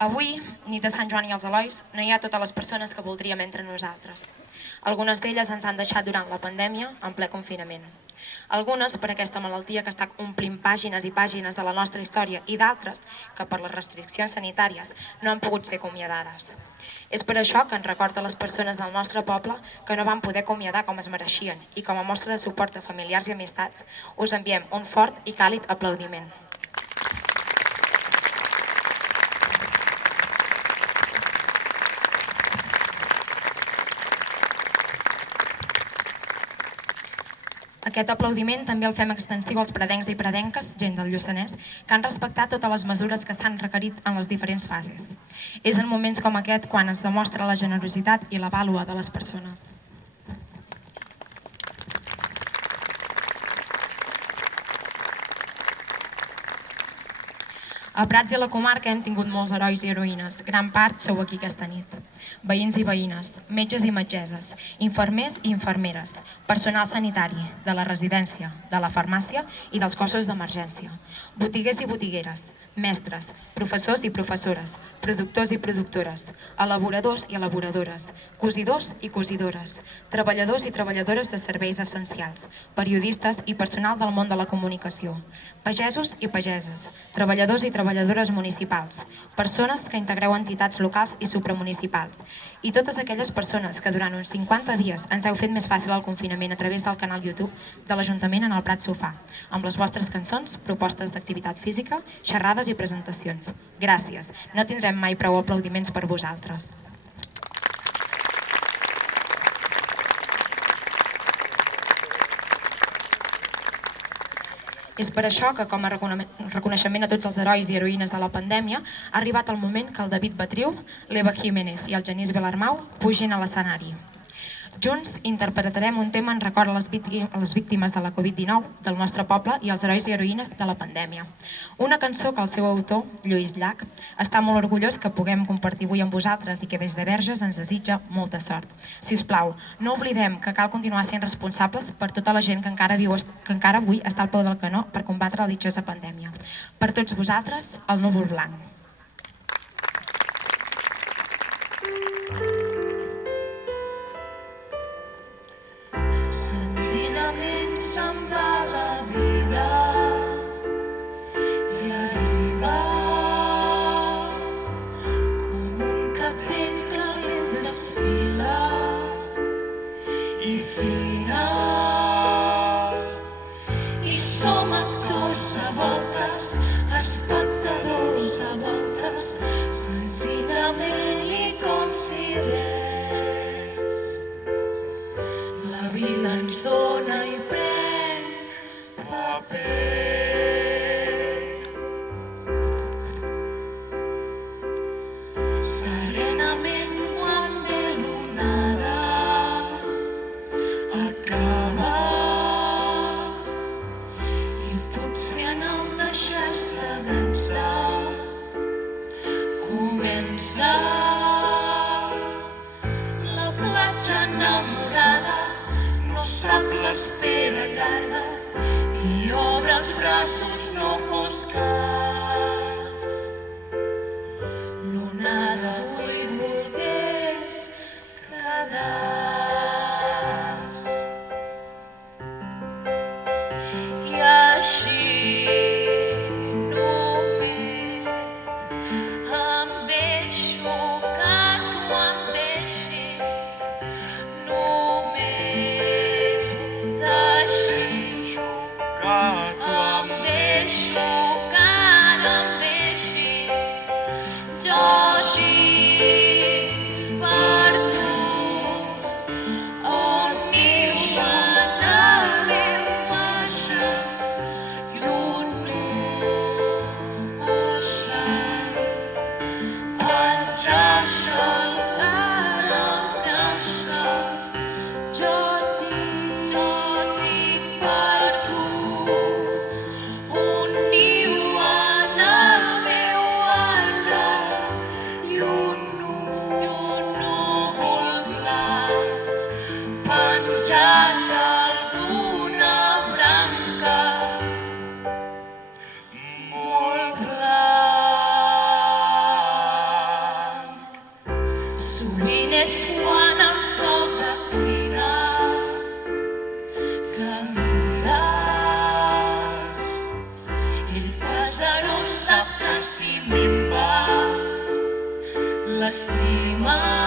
Avui, nit de Sant Joan i els Elois, no hi ha totes les persones que voldríem entre nosaltres. Algunes d'elles ens han deixat durant la pandèmia, en ple confinament. Algunes per aquesta malaltia que està omplint pàgines i pàgines de la nostra història i d'altres que per les restriccions sanitàries no han pogut ser acomiadades. És per això que ens recorda les persones del nostre poble que no van poder acomiadar com es mereixien i com a mostra de suport a familiars i amistats us enviem un fort i càlid aplaudiment. Aquest aplaudiment també el fem extensiu als pradencs i pradenques, gent del Lluçanès, que han respectat totes les mesures que s'han requerit en les diferents fases. És en moments com aquest quan es demostra la generositat i la vàlua de les persones. A Prats i a la comarca hem tingut molts herois i heroïnes. Gran part sou aquí aquesta nit. Veïns i veïnes, metges i metgesses, infermers i infermeres, personal sanitari, de la residència, de la farmàcia i dels cossos d'emergència, botiguers i botigueres, mestres, professors i professores, productors i productores, elaboradors i elaboradores, cosidors i cosidores, treballadors i treballadores de serveis essencials, periodistes i personal del món de la comunicació, pagesos i pageses, treballadors i treballadores municipals, persones que integreu entitats locals i supramunicipals, i totes aquelles persones que durant uns 50 dies ens heu fet més fàcil el confinament a través del canal YouTube de l'Ajuntament en el Prat Sofà, amb les vostres cançons, propostes d'activitat física, xerrades i presentacions. Gràcies. No tindrem mai prou aplaudiments per vosaltres. És per això que, com a reconeixement a tots els herois i heroïnes de la pandèmia, ha arribat el moment que el David Batriu, l'Eva Jiménez i el Genís Belarmau pugin a l'escenari. Junts interpretarem un tema en record a les víctimes de la Covid-19 del nostre poble i als herois i heroïnes de la pandèmia. Una cançó que el seu autor, Lluís Llach, està molt orgullós que puguem compartir avui amb vosaltres i que des de Verges ens desitja molta sort. Si us plau, no oblidem que cal continuar sent responsables per tota la gent que encara avui està al peu del canó per combatre la ditjosa pandèmia. Per tots vosaltres, el núvol blanc. Se'n va la vida i arriba com un capell calent desfila i fina i som actors a voltes, espectadors a voltes, senzillament i com si res. La vida ens dona i pren paper. Serenament quan ve l'onada acaba i potser en el deixar-se dansar comença la platja enamorada. No sap l'espera llarga i obre els braços no fos cas. L'onada avui volgués quedar. I així només em deixo que tu em deixis. Només és així que tu em deixo que caminaràs. El pájaro sap que si minva l'estima